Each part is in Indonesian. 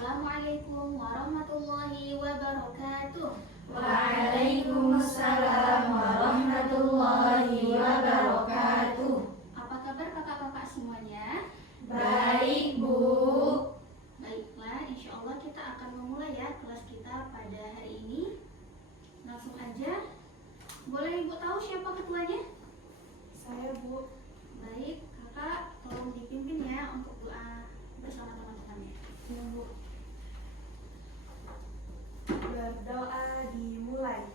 Assalamualaikum warahmatullahi wabarakatuh. Waalaikumsalam warahmatullahi wabarakatuh. Apa kabar kakak-kakak semuanya? Baik, Bu. Baiklah, insya Allah kita akan memulai ya kelas kita pada hari ini. Langsung aja. Boleh Ibu tahu siapa ketuanya? Saya, Bu. Baik, kakak tolong dipimpin ya untuk doa bersama teman-temannya. Ya, Bu. Berdoa dimulai.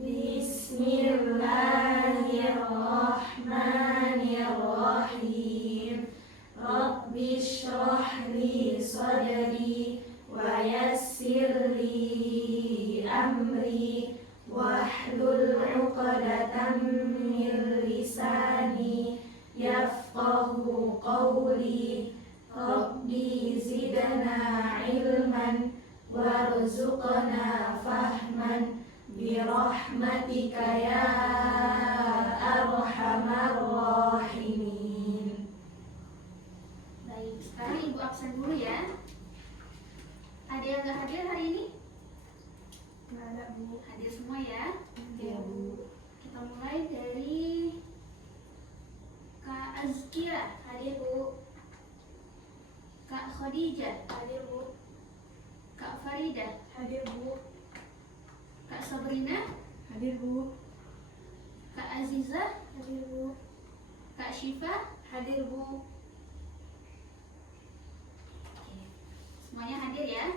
Bismillahirrahmanirrahim. Rabbi shrah li sadri wa yassir li amri wahlul 'uqdatam min lisani yafqahu qawli. Rabbi zidna ilman warzuqna fahman birahmatika ya arhamar rahimin. Baik, sekarang Ibu absen dulu ya. Ada yang nggak hadir hari ini? Nggak ada, Bu. Hadir semua ya. Ya, Bu. Kita mulai dari Kak Azkia, hadir Bu. Kak Khadijah, hadir Bu. Kak Faridah, Hadir, Bu. Kak Sabrina, Hadir, Bu. Kak Azizah, Hadir, Bu. Kak Syifa. Hadir, Bu. Oke, semuanya hadir ya.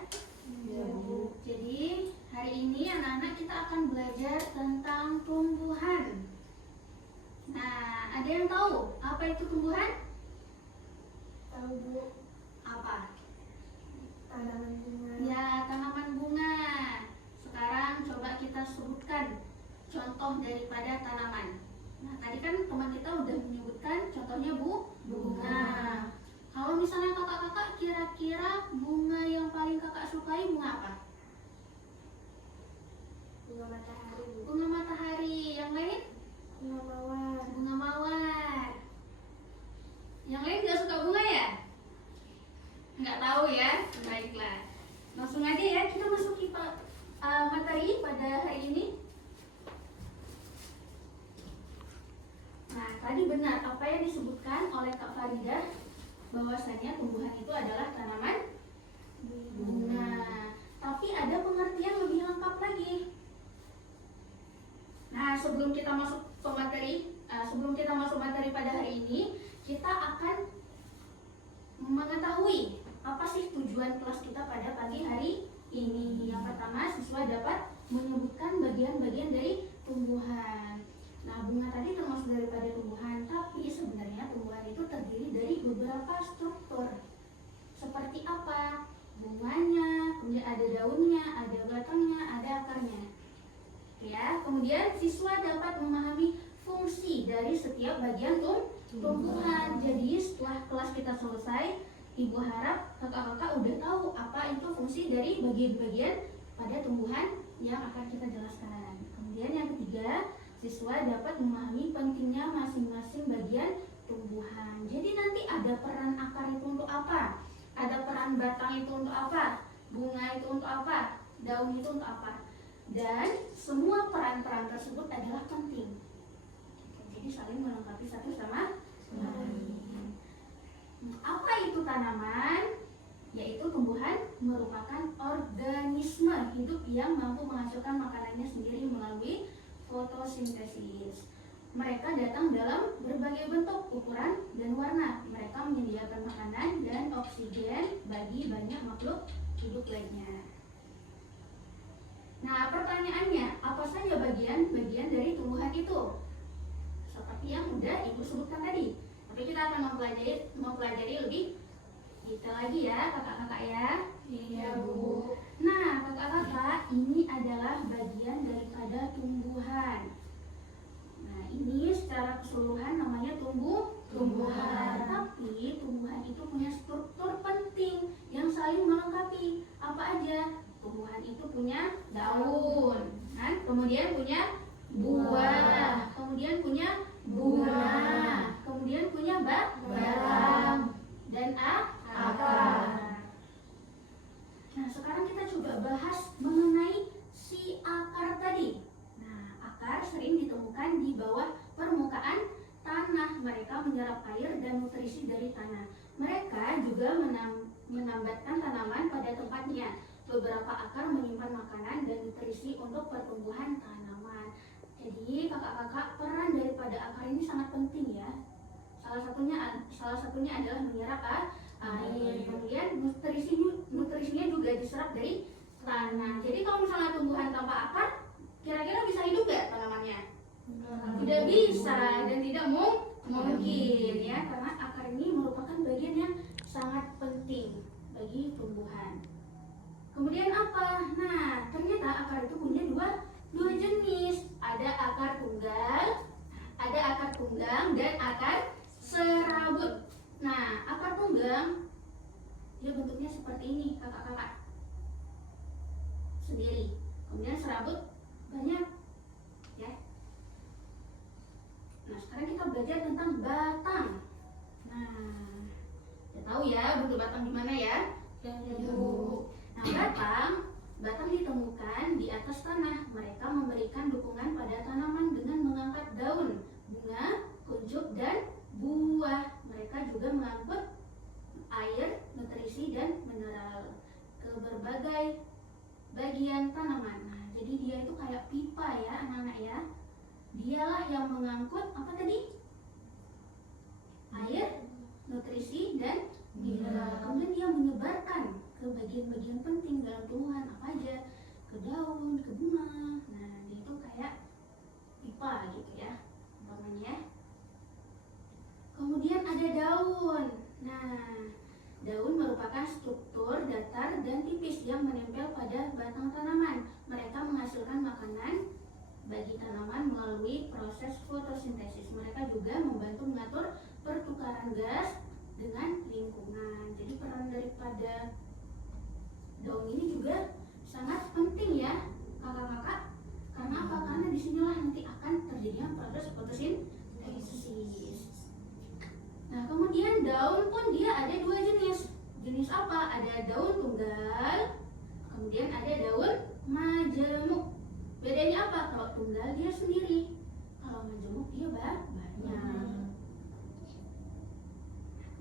Ya, Bu. Jadi hari ini anak-anak kita akan belajar tentang tumbuhan. Nah, ada yang tahu apa itu tumbuhan? Tahu, Bu. Apa? Tanaman bunga. Ya, tanaman bunga. Sekarang coba kita sebutkan contoh daripada tanaman. Nah, tadi kan teman kita udah menyebutkan contohnya bunga. Kalau misalnya kakak-kakak kira-kira bunga yang paling kakak sukai bunga apa? Bunga matahari, Bu. Bunga matahari. Yang lain? Bunga mawar. Bunga mawar. Yang lain gak suka bunga ya? Nggak tahu ya? Baiklah. Langsung aja ya kita masuki materi pada hari ini. Nah, tadi benar apa yang disebutkan oleh Kak Faridah, bahwasanya tumbuhan itu adalah tanaman bunga. Tapi ada pengertian lebih lengkap lagi. Nah, sebelum kita masuk materi pada hari ini, kita akan mengetahui apa sih tujuan kelas kita pada pagi hari ini. Yang pertama, siswa dapat menyebutkan bagian-bagian dari tumbuhan. Nah, bunga tadi termasuk daripada tumbuhan, tapi sebenarnya tumbuhan itu terdiri dari beberapa struktur. Seperti apa? Bunganya, kemudian ada daunnya, ada batangnya, ada akarnya. Ya, kemudian siswa dapat memahami fungsi dari setiap bagian tumbuhan. Jadi setelah kelas kita selesai, Ibu harap kakak-kakak udah tahu apa itu fungsi dari bagian-bagian pada tumbuhan yang akan kita jelaskan. Kemudian yang ketiga, siswa dapat memahami pentingnya masing-masing bagian tumbuhan. Jadi nanti ada peran akar itu untuk apa? Ada peran batang itu untuk apa? Bunga itu untuk apa? Daun itu untuk apa? Dan semua peran-peran tersebut adalah penting. Jadi saling melengkapi satu sama lain. Apa itu tanaman? Yaitu tumbuhan merupakan organisme hidup yang mampu menghasilkan makanannya sendiri melalui fotosintesis. Mereka datang dalam berbagai bentuk, ukuran, dan warna. Mereka menyediakan makanan dan oksigen bagi banyak makhluk hidup lainnya. Nah, pertanyaannya, apa saja bagian-bagian dari tumbuhan itu? Seperti yang udah Ibu sebutkan tadi. Tapi kita akan mempelajari lebih detail lagi ya, kakak-kakak ya. Iya, Bu. Nah, kakak-kakak, ini adalah bagian daripada tumbuhan. Nah, ini secara keseluruhan namanya tumbuhan. Tapi tumbuhan itu punya struktur penting yang saling melengkapi. Apa aja? Tumbuhan itu punya daun, kan? Kemudian punya buah, kemudian punya bunga, kemudian punya batang dan akar. sekarang kita coba bahas mengenai si akar tadi. Nah, akar sering ditemukan di bawah permukaan tanah. Mereka menyerap air dan nutrisi dari tanah. Mereka juga menambatkan tanaman pada tempatnya. Beberapa akar menyimpan makanan dan nutrisi untuk pertumbuhan tanaman. Jadi kakak-kakak, peran daripada akar ini sangat penting ya. Salah satunya adalah menyerap air. Kemudian nutrisinya juga diserap dari tanah. Jadi kalau misalnya tumbuhan tanpa akar, kira-kira bisa hidup gak tanamannya? Tidak bisa dan tidak mungkin ya, karena akar ini merupakan bagian yang sangat penting bagi tumbuhan. Kemudian apa? Nah, ternyata akar itu punya dua jenis. Ada akar tunggang dan akar serabut. Nah, akar tunggang dia bentuknya seperti ini, kakak-kakak. Sendiri. Kemudian serabut banyak ya. Nah, sekarang kita belajar tentang batang. Nah, kita tahu ya bentuk batang gimana ya? Nah, batang ditemukan di atas tanah. Mereka memberikan dukungan pada tanaman dengan mengangkat daun, bunga, kuncup, dan buah. Mereka juga mengangkut air, nutrisi, dan mineral ke berbagai bagian tanaman. Nah, jadi dia itu kayak pipa ya anak-anak ya. Dialah yang mengangkut apa tadi? Air, nutrisi, dan mineral. Kemudian dia menyebarkan ke bagian-bagian penting dalam tumbuhan, apa aja? Ke daun, ke bunga. Nah, dia itu kayak pipa gitu ya namanya. Kemudian ada daun. Nah, daun merupakan struktur datar dan tipis yang menempel pada batang tanaman. Mereka menghasilkan makanan bagi tanaman melalui proses fotosintesis. Mereka juga membantu mengatur pertukaran gas dengan lingkungan. Jadi peran daripada daun ini juga sangat penting ya kakak-kakak. Karena apa? Karena disinilah nanti akan terjadinya proses fotosintesis. Nah, kemudian daun pun dia ada dua jenis. Jenis apa? Ada daun tunggal, kemudian ada daun majemuk. Bedanya apa? Kalau tunggal dia sendiri, kalau majemuk dia banyak.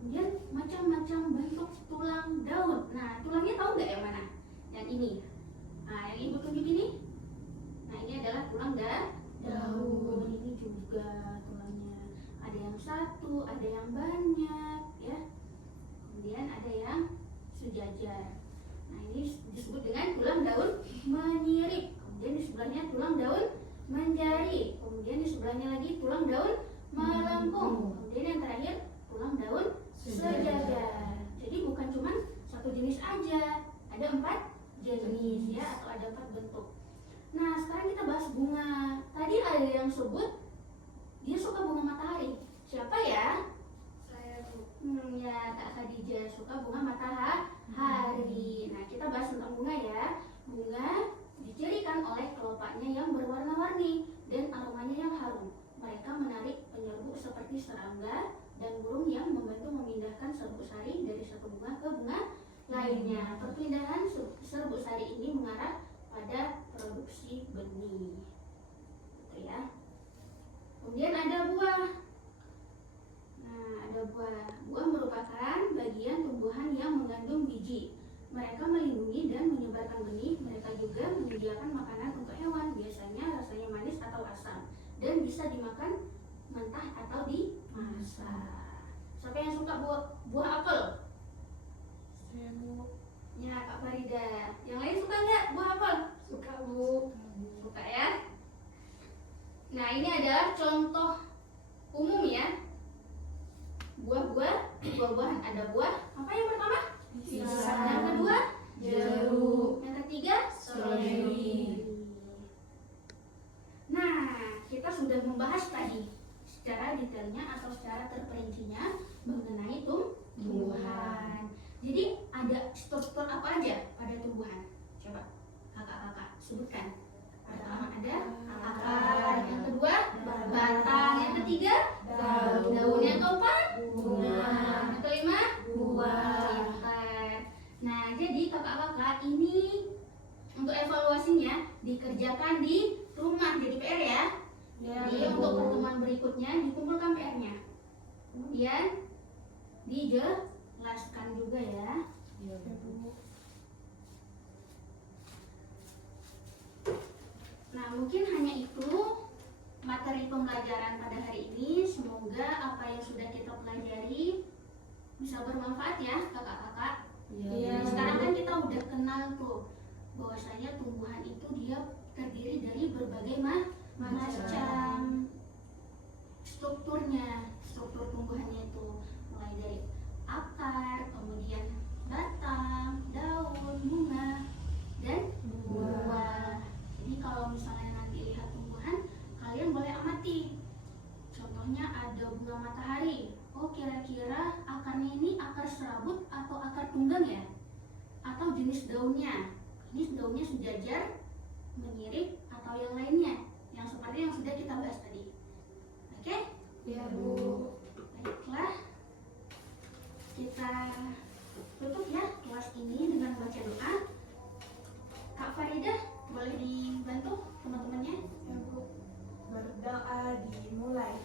Kemudian macam-macam bentuk tulang daun. Nah, tulangnya tahu nggak yang mana? Yang ini. Nah, yang ibu tunjuk ini. Nah, ini adalah tulang daun. Ini juga tulangnya. Ada yang satu, ada yang banyak, ya. Kemudian ada yang sejajar. Nah, ini disebut dengan tulang daun menyirip. Kemudian di sebelahnya tulang daun menjari. Kemudian di sebelahnya lagi tulang daun melengkung. Kemudian yang terakhir tulang daun sejajar. Jadi bukan cuma satu jenis aja, ada 4 jenis ya, atau ada 4 bentuk. Nah, sekarang kita bahas bunga. Tadi ada yang sebut dia suka bunga matahari. Siapa ya? Saya Bu. Ya, Kak Khadijah suka bunga matahari. Nah, kita bahas tentang bunga ya. Bunga dicirikan oleh kelopaknya yang berwarna-warni dan aromanya yang harum. Mereka menarik penyerbu seperti serangga dan burung yang membantu memindahkan serbuk sari dari satu bunga ke bunga lainnya. Perpindahan serbuk sari ini mengarah pada produksi benih. Gitu ya. Kemudian ada buah. Nah, ada buah. Buah merupakan bagian tumbuhan yang mengandung biji. Mereka melindungi dan menyebarkan benih. Mereka juga menyediakan makanan untuk hewan. Biasanya rasanya manis atau asam dan bisa dimakan mentah atau dimasak. Siapa yang suka buah apel? Saya Bu. Ya, Kak Farida. Yang lain suka nggak buah apel? Suka Bu. Suka ya. Nah, ini adalah contoh umum ya. Buah-buahan. Ada buah. Apa yang pertama? Pisang. Yang kedua? Jeruk. Yang ketiga? Stroberi. Nah, kita sudah membahas tadi secara detailnya atau secara terperincinya mengenai tumbuhan. Jadi ada struktur apa aja pada tumbuhan? Coba kakak-kakak sebutkan. Pertama ada akar, yang kedua batang, yang ketiga daun, yang keempat Bunga. yang kelima Buah. pintar. Nah, jadi kakak-kakak, ini untuk evaluasinya dikerjakan di rumah, jadi PR ya. Jadi untuk pertemuan berikutnya dikumpulkan PR-nya. Kemudian dijelaskan juga ya. Nah, mungkin hanya itu materi pembelajaran pada hari ini. Semoga apa yang sudah kita pelajari bisa bermanfaat ya kakak-kakak. Sekarang kan kita udah kenal tuh bahwasanya tumbuhan itu dia terdiri dari berbagai macam strukturnya, struktur tumbuhannya itu mulai dari akar, kemudian batang, daun, bunga, dan buah. Jadi kalau misalnya nanti lihat tumbuhan, kalian boleh amati. Contohnya ada bunga matahari. Oh, kira-kira akarnya ini akar serabut atau akar tunggang ya? Atau jenis daunnya? Ini daunnya sejajar, menyirip, atau yang lainnya? Yang seperti yang sudah kita bahas tadi. Oke? Ya, Bu. Baiklah. Kita tutup ya kelas ini dengan baca doa. Kak Faridah, boleh dibantu teman-temannya? Ya, Bu. Berdoa dimulai.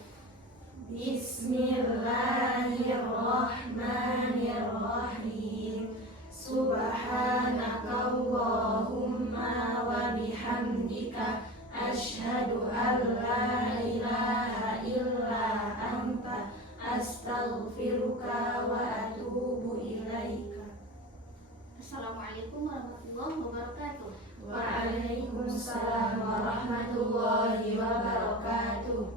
Bismillahirrahmanirrahim. Subhanakallahumma wa bihamdika asyhadu an la ilaha illa anta astaghfiruka wa atubu ilaika. Assalamualaikum warahmatullahi wabarakatuh. Waalaikumsalam warahmatullahi wabarakatuh.